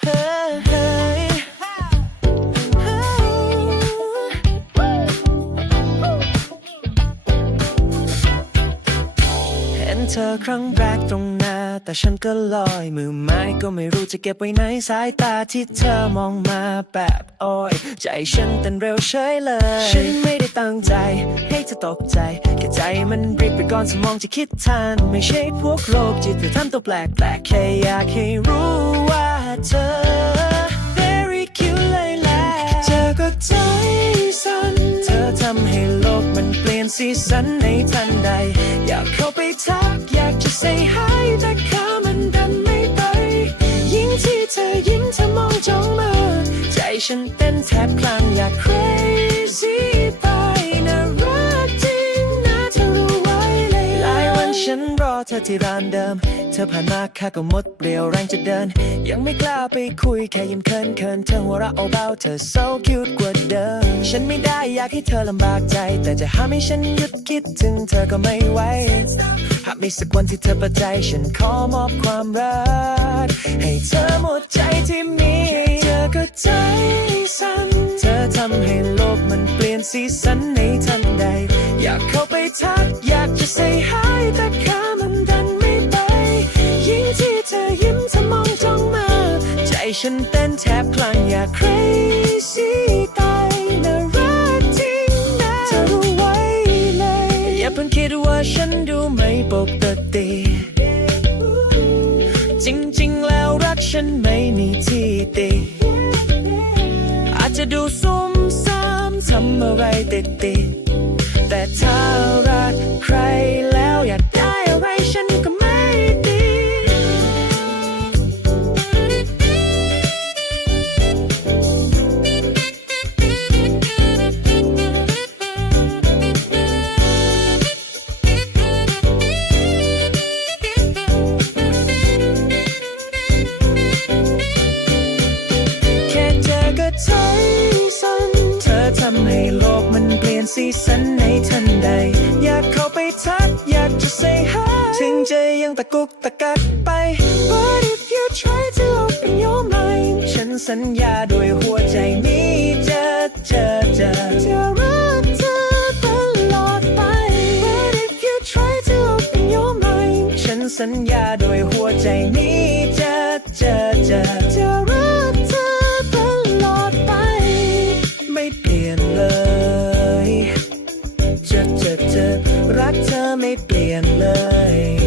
เห็นเธอครั้งแรกตรงหน้า แต่ฉันก็ลอยมือไม้ก็ไม่รู้จะเก็บไว้ไหนสายตาที่เธอมองมาแบบโอ้ยใจฉันเต้นเร็วเฉยเลย ฉันไม่ได้ตั้งใจ ให้เธอตกใจแค่ใจมันริบไปก่อนสมองจะคิดทัน ไม่ใช่พวกโรคจิตแต่ทำตัวแปลกแปลกๆแค่อยากให้รู้ำให้โลกมันเปลี่ยนสีสันในทันใด อยากเข้าไปทักอยากจะ say hi แต่ขามันดันไม่ไป ยิ่งที่เธอยิ่งเธอมองจ้องมา ใจฉันเต้นแทบคลั่งอยาก crazy ไปน่ารักจริงนะเธอรู้ไว้เลยหลายวันฉันร อเธอที่ร้านเดิม เธอผ่านมาข้าก็หมดเปลี่ยวแรงจะเดิน ยังไม่กล้าไปคุยแค่ยิ้มเคินเคินเธอหัวเราะเบาเธอ so cute กว่าเดิม ฉันไม่ได้อยากให้เธอลำบากใจ แต่จะห้ามให้ฉันหยุดคิดถึงเธอก็ไม่ไหวหากมีสักวันที่เธอปิดใจฉันขอมอบความรัก ให้เธอหมดใจที่มีเธอก็ใจสั่นเธอทำให้โลกมันเปลี่ยนสีสันในทันใด อยากเข้าไปทักอยากจะ say hi แต่ ฉันเต้นแทบพลันอยาก crazy ตายน่ารักจริงนะเธอรู้ไว้เลย อย่าเพิ่งคิดว่าฉันดูไม่ปกติ จริงๆ แล้วรักฉันไม่มีที่ติอาจจะดูซุ่มซ่ามทำอะไรติดติแต่ถ้ารัก ใจสั่นเธอทำให้โลกมันเปลี่ยนสีสันในทันใด อยากเข้าไปทักอยากจะ say hi ถึงจะยังตะกุกตะกักไป But if you try to open your mind ฉันสัญญาด้วยหัวใจนี้จะจะจะจะรักเธอตลอดไป But if you try to open your mind ฉันสัญญาด้วยหัวใจนี้จะจะจะจะรัก รักเธอไม่เปลี่ยนเลย